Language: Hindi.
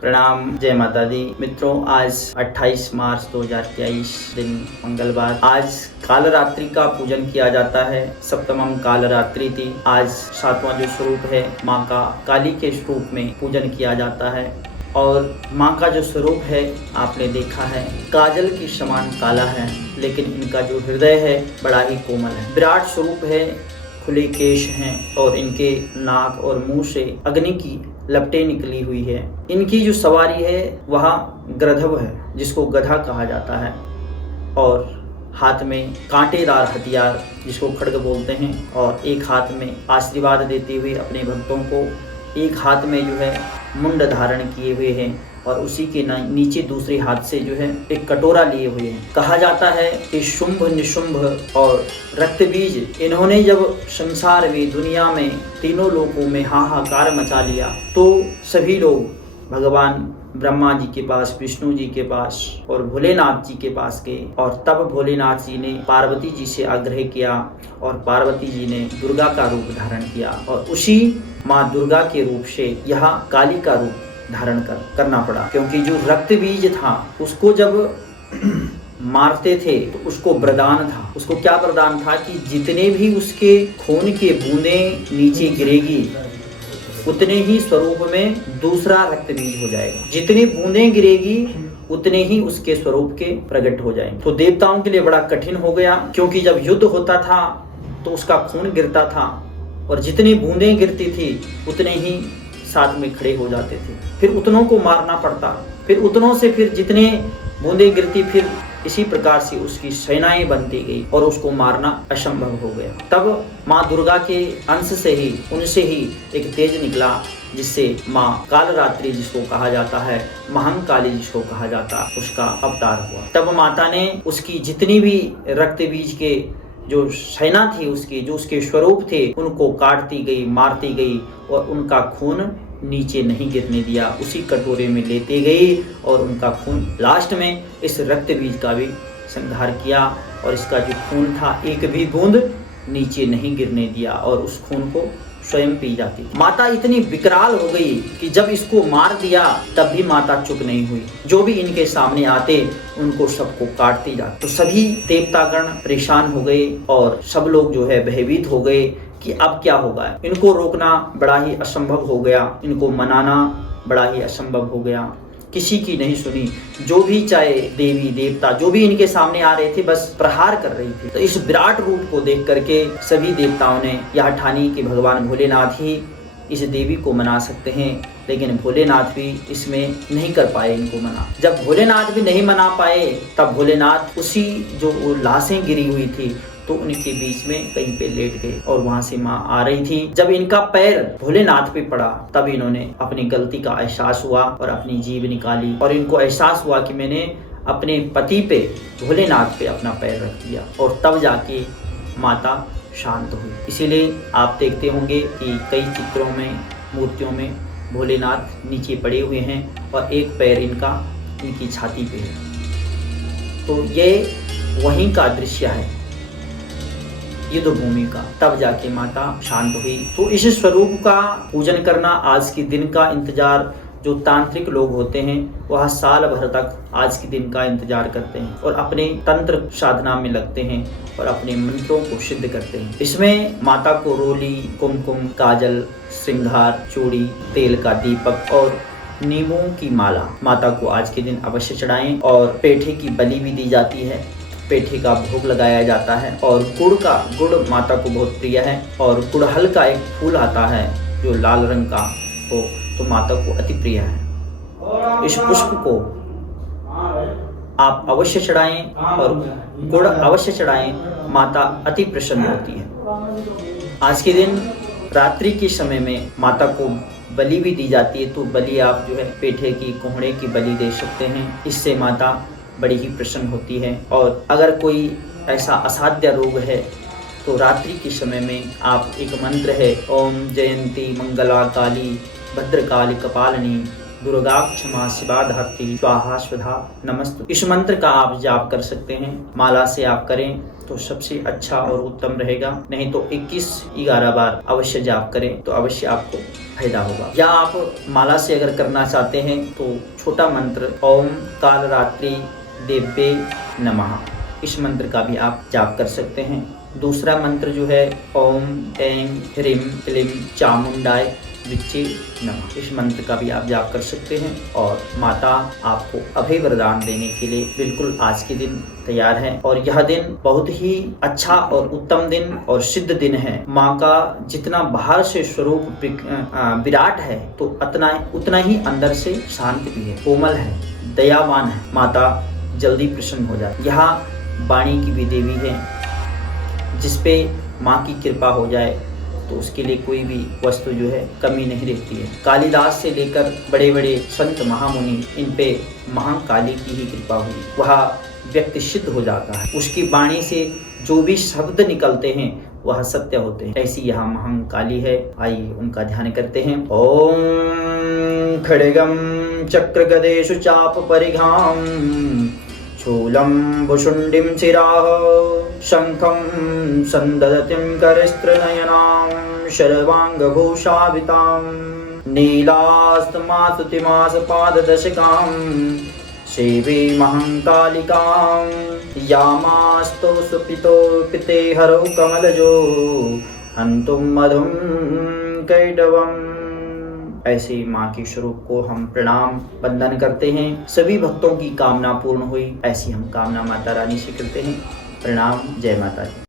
प्रणाम, जय माता दी। मित्रों, आज 28 मार्च 2023 दिन मंगलवार। आज कालरात्रि का पूजन किया जाता है। सप्तमम कालरात्रि थी। आज सातवां जो स्वरूप है माँ का, काली के स्वरूप में पूजन किया जाता है। और माँ का जो स्वरूप है आपने देखा है, काजल के समान काला है, लेकिन इनका जो हृदय है बड़ा ही कोमल है। विराट स्वरूप है, खुले केश हैं और इनके नाक और मुंह से अग्नि की लपटें निकली हुई है। इनकी जो सवारी है वह गृधव है, जिसको गधा कहा जाता है, और हाथ में कांटेदार हथियार जिसको खड्ग बोलते हैं, और एक हाथ में आशीर्वाद देते हुए अपने भक्तों को, एक हाथ में जो है मुंड धारण किए हुए हैं, और उसी के नीचे दूसरे हाथ से जो है एक कटोरा लिए हुए हैं। कहा जाता है कि शुंभ निशुंभ और रक्तबीज, इन्होंने जब संसार में, दुनिया में, तीनों लोकों में हाहाकार मचा लिया, तो सभी लोग भगवान ब्रह्मा जी के पास, विष्णु जी के पास और भोलेनाथ जी के पास गए। और तब भोलेनाथ जी ने पार्वती जी से आग्रह किया, और पार्वती जी ने दुर्गा का रूप धारण किया, और उसी माँ दुर्गा के रूप से यह काली का रूप धारण करना पड़ा। क्योंकि जो रक्त बीज था उसको जब मारते थे तो उसको वरदान था। उसको क्या वरदान था कि जितने भी उसके खून के बूंदें नीचे गिरेगी, उतने ही स्वरूप में दूसरा रक्त बीज हो जाएगा। जितनी बूंदें गिरेगी उतने ही उसके स्वरूप के प्रकट हो जाएंगे। तो देवताओं के लिए बड़ा कठिन हो गया, क्योंकि जब युद्ध होता था तो उसका खून गिरता था, और जितनी बूंदें गिरती थी उतने ही साथ में खड़े हो जाते थे। फिर उतनों को मारना पड़ता, फिर उतनों से फिर जितने बूंदें गिरती, फिर इसी प्रकार से उसकी सेनाएं बनती गई और उसको मारना असंभव हो गया। तब माँ दुर्गा के अंश से ही, उनसे ही एक तेज निकला, जिससे माँ कालरात्रि जिसको कहा जाता है, महाकाली जिसको कहा जाता, उसका अवतार हुआ। तब माता ने उसकी जितनी भी रक्त बीज के जो सेना थी, उसकी जो उसके स्वरूप थे, उनको काटती गई, मारती गई, और उनका खून नीचे नहीं गिरने दिया। उसी कटोरे में लेते गई और उनका खून, लास्ट में इस रक्त बीज का भी संहार किया, और इसका जो खून था एक भी बूंद नीचे नहीं गिरने दिया, और उस खून को स्वयं पी जाती। माता इतनी विकराल हो गई कि जब इसको मार दिया तब भी माता चुप नहीं हुई। जो भी इनके सामने आते उनको सबको काटती जाती। तो सभी देवतागण परेशान हो गए, और सब लोग जो है भयभीत हो गए कि अब क्या होगा। इनको रोकना बड़ा ही असंभव हो गया, इनको मनाना बड़ा ही असंभव हो गया। किसी की नहीं सुनी। जो भी, चाहे देवी देवता, जो भी इनके सामने आ रहे थे, बस प्रहार कर रही थी। तो इस विराट रूप को देख करके सभी देवताओं ने यह ठानी कि भगवान भोलेनाथ ही इस देवी को मना सकते हैं। लेकिन भोलेनाथ भी इसमें नहीं कर पाए इनको मना। जब भोलेनाथ भी नहीं मना पाए, तब भोलेनाथ उसी जो लाशें गिरी हुई थी, तो उनके बीच में कहीं पे लेट गए, और वहां से माँ आ रही थी। जब इनका पैर भोलेनाथ पे पड़ा, तब इन्होंने अपनी गलती का एहसास हुआ और अपनी जीभ निकाली, और इनको एहसास हुआ कि मैंने अपने पति पे, भोलेनाथ पे अपना पैर रख दिया, और तब जाके माता शांत हुई। इसीलिए आप देखते होंगे कि कई चित्रों में, मूर्तियों में भोलेनाथ नीचे पड़े हुए हैं, और एक पैर इनका इनकी छाती पे है। तो ये वहीं का दृश्य है, युद्ध भूमि का। तब जाके माता शांत हुई। तो इस स्वरूप का पूजन करना, आज के दिन का इंतजार, जो तांत्रिक लोग होते हैं वह साल भर तक आज के दिन का इंतजार करते हैं, और अपने तंत्र साधना में लगते हैं, और अपने मंत्रों को सिद्ध करते हैं। इसमें माता को रोली, कुमकुम, काजल, श्रृंगार, चूड़ी, तेल का दीपक और नींबू की माला माता को आज के दिन अवश्य चढ़ाएं। और पेठे की बलि भी दी जाती है, पेठे का भोग लगाया जाता है, और गुड़ माता को बहुत प्रिय है। और गुड़हल का एक फूल आता है जो लाल रंग का हो, तो माता को अति प्रिय है। इस पुष्प को आप अवश्य चढ़ाएं और गुड़ अवश्य चढ़ाएं, माता अति प्रसन्न होती है। आज के दिन रात्रि के समय में माता को बलि भी दी जाती है, तो बलि आप जो है पेठे की, कोहड़े की बलि दे सकते हैं। इससे माता बड़ी ही प्रसन्न होती है। और अगर कोई ऐसा असाध्य रोग है, तो रात्रि के समय में आप, एक मंत्र है, ओम जयंती मंगला काली भद्रकाली कपालिनी दुर्गा क्षमा शिवा धात्री स्वाहा स्वधा नमस्तु। इस मंत्र का आप जाप कर सकते हैं। माला से आप करें तो सबसे अच्छा और उत्तम रहेगा, नहीं तो 21-11 बार अवश्य जाप करें तो अवश्य आपको फायदा होगा। या आप माला से अगर करना चाहते हैं तो छोटा मंत्र ओम कालरात्रि देव्ये नमः, इस मंत्र का भी आप जाप कर सकते हैं। दूसरा मंत्र जो है ओम ऐं ह्रीं क्लीं चामुंडाय विच्चे नमः, इस मंत्र का भी आप जाप कर सकते हैं। और माता आपको अभय वरदान देने के लिए बिल्कुल आज के दिन तैयार है। और यह दिन बहुत ही अच्छा और उत्तम दिन और सिद्ध दिन है। माँ का जितना बाहर से स्वरूप विराट है तो उतना ही अंदर से शांत भी है, कोमल है, दयावान है। माता जल्दी प्रसन्न हो जाती। यहाँ वाणी की भी देवी है, जिसपे माँ की कृपा हो जाए तो उसके लिए कोई भी वस्तु जो है कमी नहीं रहती है। कालिदास से लेकर बड़े बड़े संत महामुनि, इन पे महाकाली की ही कृपा हुई, वह व्यक्ति सिद्ध हो जाता है। उसकी वाणी से जो भी शब्द निकलते हैं वह सत्य होते हैं। ऐसी यहाँ महाकाली है। आइए उनका ध्यान करते हैं। ओम खड्गम चक्र गदेषु चाप परिघाम शूलं भुशुंडिं शिराः शंखं संदधतिं करस्त्रनयनां शर्वांगभूषावितां नीलास्तमासुतिमासपाददशकां सेवे महंकालिकां यामास्तो सुपितो पिते हरौ कमलजो हन्तुं मधुं कैटवम्। ऐसे माँ के स्वरूप को हम प्रणाम वंदन करते हैं। सभी भक्तों की कामना पूर्ण हुई, ऐसी हम कामना माता रानी से करते हैं। प्रणाम। जय माता दी।